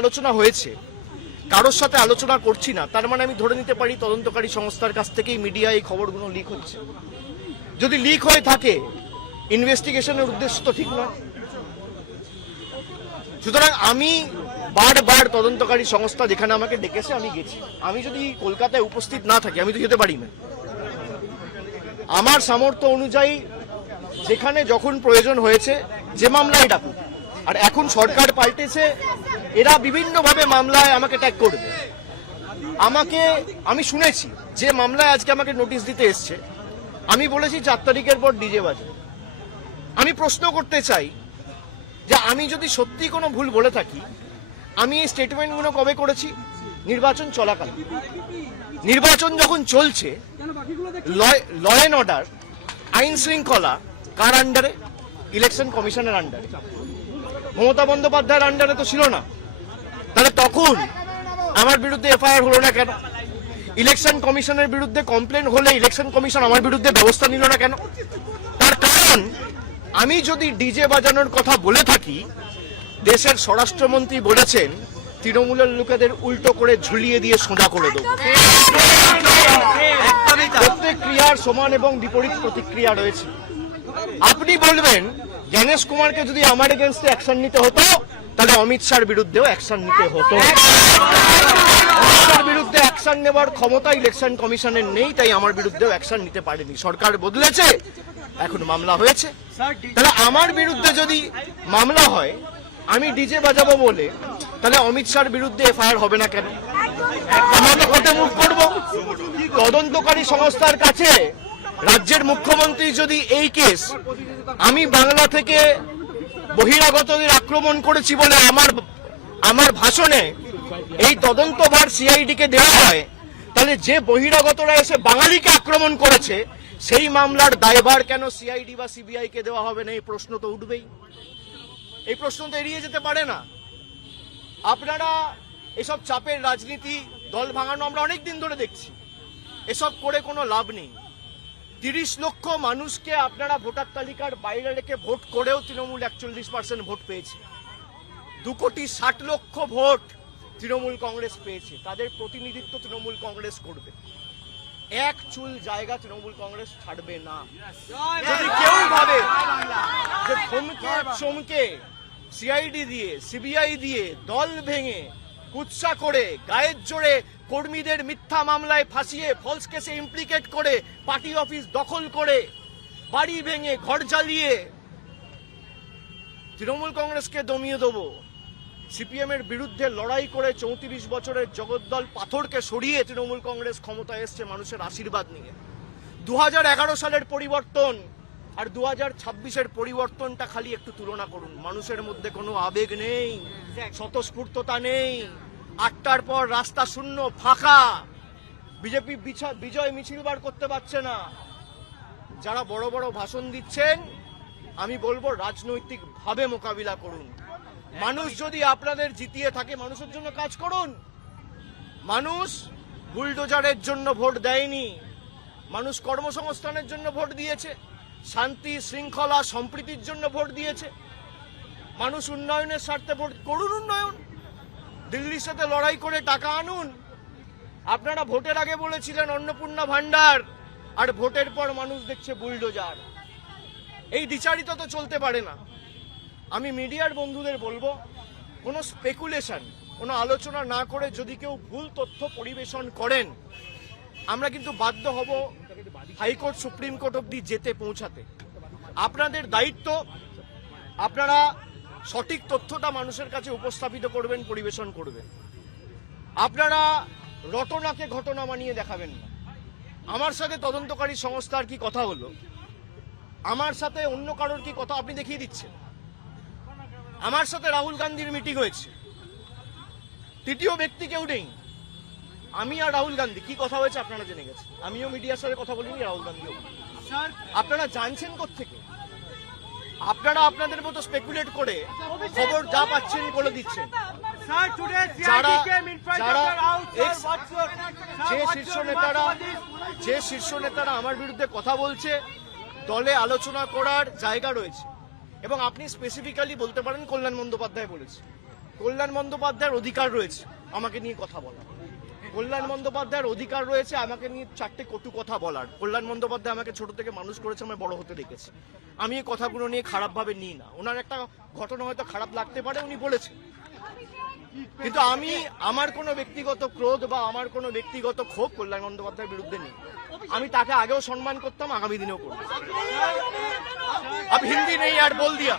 আলোচনা হয়েছে, কারোর সাথে আলোচনা করছি না, তার মানে আমি ধরে নিতে পারি তদন্তকারী সংস্থার কাছ থেকেই মিডিয়ায় এই খবরগুলো লিক হচ্ছে। যদি লিক হয়ে থাকে ইনভেস্টিগেশনের উদ্দেশ্য তো ঠিক নয়। সুতরাং আমি বারবার তদন্তকারী সংস্থা যেখানে আমাকে ডেকেছে আমি গেছি। আমি যদি কলকাতায় উপস্থিত না থাকি আমি তো যেতে পারি না। আমার সামর্থ্য অনুযায়ী যেখানে যখন প্রয়োজন হয়েছে যে মামলায় ডাকুক। আর এখন সরকার পাল্টেছে, এরা বিভিন্নভাবে মামলায় আমাকে ট্যাগ করবে। আমি শুনেছি যে মামলায় আজকে আমাকে নোটিশ দিতে এসছে, আমি বলেছি 4 তারিখের পর ডিজে বাজে। আমি প্রশ্ন করতে চাই যে আমি যদি সত্যি কোনো ভুল বলে থাকি, আমি এই স্টেটমেন্টগুলো কবে করেছি? নির্বাচন চলাকালে। নির্বাচন যখন চলছে, ল অ্যান্ড অর্ডার, আইন শৃঙ্খলা কার আন্ডারে? ইলেকশন কমিশনের আন্ডারে। মমতা বন্দ্যোপাধ্যায়ের আন্ডারে তো ছিল না। তাহলে তখন আমার বিরুদ্ধে এফআইআর হলো না কেন? ইলেকশন কমিশনের বিরুদ্ধে কমপ্লেন হলে ইলেকশন কমিশন আমার বিরুদ্ধে ব্যবস্থা নিল না কেন? তার কারণ আমি যদি ডিজে বাজানোর কথা বলে থাকি, দেশের স্বরাষ্ট্রমন্ত্রী বলেছেন তৃণমূলের লোকেদের উল্টো করে ঝুলিয়ে দিয়ে সোজা করে দেবো। প্রত্যেক ক্রিয়ার সমান এবং বিপরীত প্রতিক্রিয়া রয়েছে। আপনি বলবেন জ্ঞানেশ কুমারকে যদি আমার এগেনস্টে অ্যাকশন নিতে হতো, তাহলে অমিত শাহর বিরুদ্ধেও অ্যাকশন নিতে হতো। অমিত শাহর বিরুদ্ধে অ্যাকশন নেবার ক্ষমতা ইলেকশন কমিশনের নেই, তাই আমার বিরুদ্ধেও অ্যাকশন নিতে পারেনি। সরকার বদলেছে, এখন মামলা হয়েছে। তাহলে আমার বিরুদ্ধে যদি মামলা হয়, আমি ডিজে বাজাবো বলে, তাহলে অমিত শাহর বিরুদ্ধে এফআইআর হবে না কেন? আমরা তো কোর্টে মুভ করবো। তদন্তকারী সংস্থার কাছে রাজ্যের মুখ্যমন্ত্রী যদি এই কেস আমি বাংলা থেকে বহিরাগতদের আক্রমণ করেছি বলে আমার ভাষণে এই তদন্তভার সিআইডিকে দেওয়া হয়, তাহলে যে বহিরাগতরা এসে বাঙালিকে আক্রমণ করেছে সেই মামলার দায়ভার কেন সিআইডি বা সিবিআই কে দেওয়া হবে না? এই প্রশ্ন তো উঠবেই। এই প্রশ্ন তো এড়িয়ে যেতে পারে না। আপনারা এসব চাপের রাজনীতি, দল ভাঙানো আমরা অনেক দিন ধরে দেখছি। এসব করে কোনো লাভ নেই। 30 লক্ষ মানুষকে আপনারা ভোটার তালিকার বাইরে রেখে ভোট করেও তৃণমূল 41% ভোট পেয়েছে। 2,60,00,000 ভোট তৃণমূল কংগ্রেস পেয়েছে। তাদের প্রতিনিধিত্ব তৃণমূল কংগ্রেস করবে। এক চুল জায়গা তৃণমূল কংগ্রেস ছাড়বে না। যদি কেউ ভাবে যে চমকে সিআইডি দিয়ে, সিবিআই দিয়ে, দল ভেঙে, কুৎসা করে, গায়ের জোরে কর্মীদের মিথ্যা মামলায় ফাঁসিয়ে, ফলস কেসে ইমপ্লিকেট করে, পার্টি অফিস দখল করে, বাড়ি ভেঙে, ঘর জ্বালিয়ে তৃণমূল কংগ্রেসকে দমিয়ে দেবো, সিপিএম এর বিরুদ্ধে লড়াই করে 34 বছরের জগদ্দল পাথরকে সরিয়ে তৃণমূল কংগ্রেস ক্ষমতায় এসছে মানুষের আশীর্বাদ নিয়ে। 2011 সালের পরিবর্তন আর 2026-এর পরিবর্তনটা খালি একটু তুলনা করুন। মানুষের মধ্যে কোনো আবেগ নেই, স্বতঃস্ফূর্ততা নেই। 8টার পর রাস্তা শূন্য, ফাঁকা। বিজেপি বিজয় মিছিল বার করতে পারছে না। যারা বড় বড় ভাষণ দিচ্ছেন, আমি বলবো রাজনৈতিকভাবে মোকাবিলা করুন। মানুষ যদি আপনাদের জিতিয়ে থাকে, মানুষের জন্য কাজ করুন। মানুষ বুলডোজারের জন্য ভোট দেয়নি, মানুষ কর্মসংস্থানের জন্য ভোট দিয়েছে, শান্তি শৃঙ্খলা সম্প্রীতির জন্য ভোট দিয়েছে। মানুষ উন্নয়নের স্বার্থে ভোট করুন। উন্নয়ন, দিল্লির সাথে লড়াই করে টাকা আনুন। আপনারা ভোটের আগে বলেছিলেন অন্নপূর্ণা ভান্ডার, আর ভোটের পর মানুষ দেখছে বুলডোজার। এই দ্বিচারিতা তো চলতে পারে না। আমি মিডিয়ার বন্ধুদের বলবো, কোনো স্পেকুলেশন, কোনো আলোচনা না করে যদি কেউ ভুল তথ্য পরিবেশন করেন, আমরা কিন্তু বাধ্য হব হাইকোর্ট, সুপ্রিম কোর্ট অব্দি যেতে পৌঁছাতে। আপনাদের দায়িত্ব, আপনারা সঠিক তথ্যটা মানুষের কাছে উপস্থাপিত করবেন, পরিবেশন করবেন। আপনারা রটনাকে ঘটনা বানিয়ে দেখাবেন না। আমার সাথে তদন্তকারী সংস্থার কি কথা হলো, আমার সাথে অন্য কারোর কি কথা আপনি দেখিয়ে দিচ্ছেন। আমার সাথে রাহুল গান্ধীর মিটিং হয়েছে, তৃতীয় ব্যক্তি কেউ নেই। আমি আর রাহুল গান্ধী কি কথা হয়েছে আপনারা জেনে গেছেন। আমিও মিডিয়ার সাথে কথা বলিনি, রাহুল গান্ধীও। আপনারা জানছেন কোত্থেকে? আপনারা আপনাদের মতো স্পেকুলেট করে খবর যা পাচ্ছেন বলে দিচ্ছেন। যে শীর্ষ নেতারা আমার বিরুদ্ধে কথা বলছে, দলে আলোচনা করার জায়গা রয়েছে। এবং আপনি স্পেসিফিক্যালি বলতে পারেন কল্যাণ বন্দ্যোপাধ্যায় বলেছে, কল্যাণ বন্দ্যোপাধ্যায়ের অধিকার রয়েছে আমাকে নিয়ে কথা বলার। কল্যাণ বন্দ্যোপাধ্যায়ের অধিকার রয়েছে আমাকে নিয়ে চারটে কটু কথা বলার। কল্যাণ বন্দ্যোপাধ্যায় আমাকে ছোট থেকে মানুষ করেছে, আমি বড় হতে দেখেছি। আমি এই কথাগুলো নিয়ে খারাপভাবে নিই না। ওনার একটা ঘটনা হয়তো খারাপ লাগতে পারে, উনি বলেছেন, কিন্তু আমি আমার কোনো ব্যক্তিগত ক্রোধ বা আমার কোনো ব্যক্তিগত ক্ষোভ কল্যাণ বন্দ্যোপাধ্যায়ের বিরুদ্ধে নেই। আমি তাকে আগেও সম্মান করতাম, আগামী দিনেও করব। अब हिंदी नहीं यार बोल दिया।